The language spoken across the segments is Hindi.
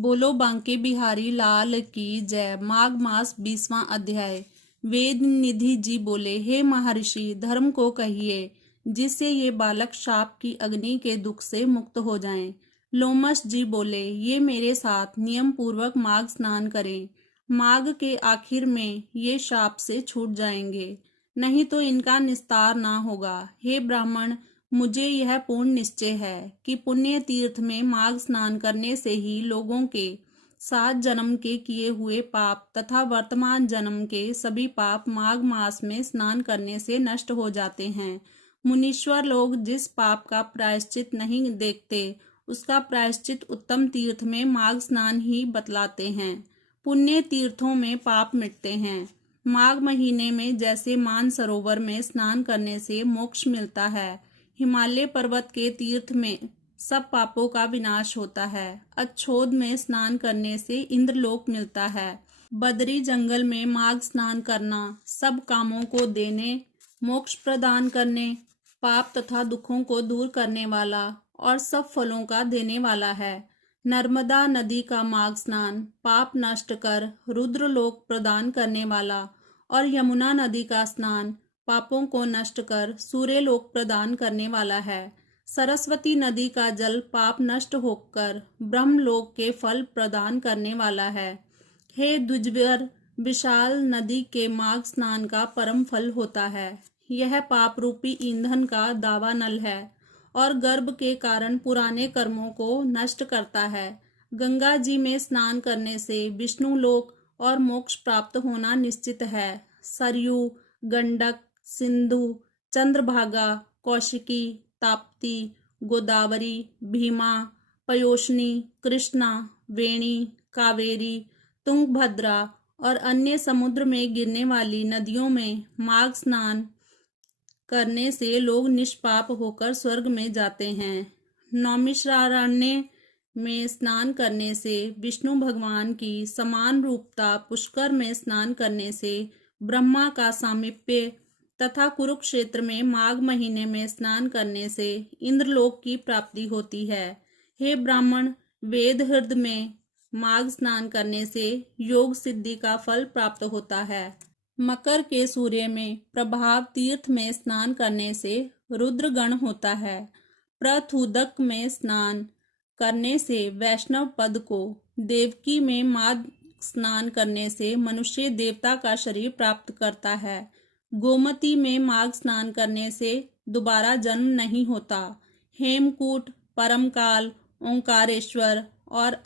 बोलो बांके बिहारी लाल की जय। माघ मास 20वां अध्याय। वेद निधि जी बोले, हे महर्षि, धर्म को कहिए, जिससे ये बालक शाप की अग्नि के दुख से मुक्त हो जाएं। लोमश जी बोले, ये मेरे साथ नियम पूर्वक माघ स्नान करें। माघ के आखिर में ये शाप से छूट जाएंगे, नहीं तो इनका निस्तार ना होगा। हे ब्राह्मण, मुझे यह पूर्ण निश्चय है कि पुण्य तीर्थ में माघ स्नान करने से ही लोगों के 7 जन्म के किए हुए पाप तथा वर्तमान जन्म के सभी पाप माघ मास में स्नान करने से नष्ट हो जाते हैं। मुनीश्वर लोग जिस पाप का प्रायश्चित नहीं देखते, उसका प्रायश्चित उत्तम तीर्थ में माघ स्नान ही बतलाते हैं। पुण्य तीर्थों में पाप मिटते हैं। माघ महीने में जैसे मानसरोवर में स्नान करने से मोक्ष मिलता है, हिमालय पर्वत के तीर्थ में सब पापों का विनाश होता है। अच्छोद में स्नान करने से इंद्रलोक मिलता है। बदरी जंगल में माघ स्नान करना सब कामों को देने, मोक्ष प्रदान करने, पाप तथा दुखों को दूर करने वाला और सब फलों का देने वाला है। नर्मदा नदी का माघ स्नान पाप नष्ट कर रुद्रलोक प्रदान करने वाला और यमुना नदी का स्नान पापों को नष्ट कर सूर्यलोक प्रदान करने वाला है। सरस्वती नदी का जल पाप नष्ट होकर ब्रह्मलोक के फल प्रदान करने वाला है। हे द्विजवर, विशाल नदी के माघ स्नान का परम फल होता है। यह पाप रूपी ईंधन का दावानल है और गर्भ के कारण पुराने कर्मों को नष्ट करता है। गंगा जी में स्नान करने से विष्णु लोक और मोक्ष प्राप्त होना निश्चित है। सरयू, गंडक, सिंधु, चंद्रभागा, कौशिकी, ताप्ती, गोदावरी, भीमा, पयोष्णी, कृष्णा, वेणी, कावेरी, तुंगभद्रा और अन्य समुद्र में गिरने वाली नदियों में माघ स्नान करने से लोग निष्पाप होकर स्वर्ग में जाते हैं। नौमिषारण्य में स्नान करने से विष्णु भगवान की समान रूपता, पुष्कर में स्नान करने से ब्रह्मा का सामीप्य तथा कुरुक्षेत्र में माघ महीने में स्नान करने से इंद्रलोक की प्राप्ति होती है। हे ब्राह्मण, वेद हृद में माघ स्नान करने से योग सिद्धि का फल प्राप्त होता है। मकर के सूर्य में प्रभाव तीर्थ में स्नान करने से रुद्रगण होता है। प्रथुदक में स्नान करने से वैष्णव पद को, देवकी में माघ स्नान करने से मनुष्य देवता का शरीर प्राप्त करता है। गोमती में माघ स्नान करने से दोबारा जन्म नहीं होता। हेमकूट, परमकाल, ओंकारेश्वर और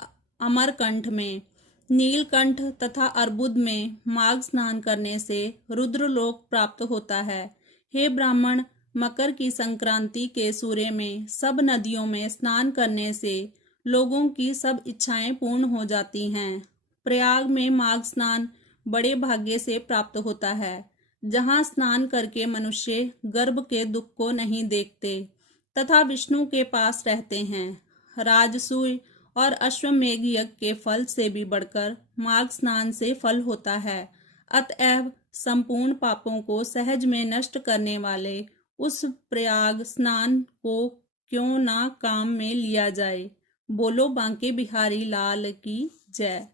अमरकंठ में, नीलकंठ तथा अर्बुद में माघ स्नान करने से रुद्रलोक प्राप्त होता है। हे ब्राह्मण, मकर की संक्रांति के सूर्य में सब नदियों में स्नान करने से लोगों की सब इच्छाएं पूर्ण हो जाती हैं। प्रयाग में माघ स्नान बड़े भाग्य से प्राप्त होता है, जहां स्नान करके मनुष्य गर्भ के दुख को नहीं देखते तथा विष्णु के पास रहते हैं। राजसूय और अश्वमेघ यज्ञ के फल से भी बढ़कर माघ स्नान से फल होता है। अतएव संपूर्ण पापों को सहज में नष्ट करने वाले उस प्रयाग स्नान को क्यों ना काम में लिया जाए। बोलो बांके बिहारी लाल की जय।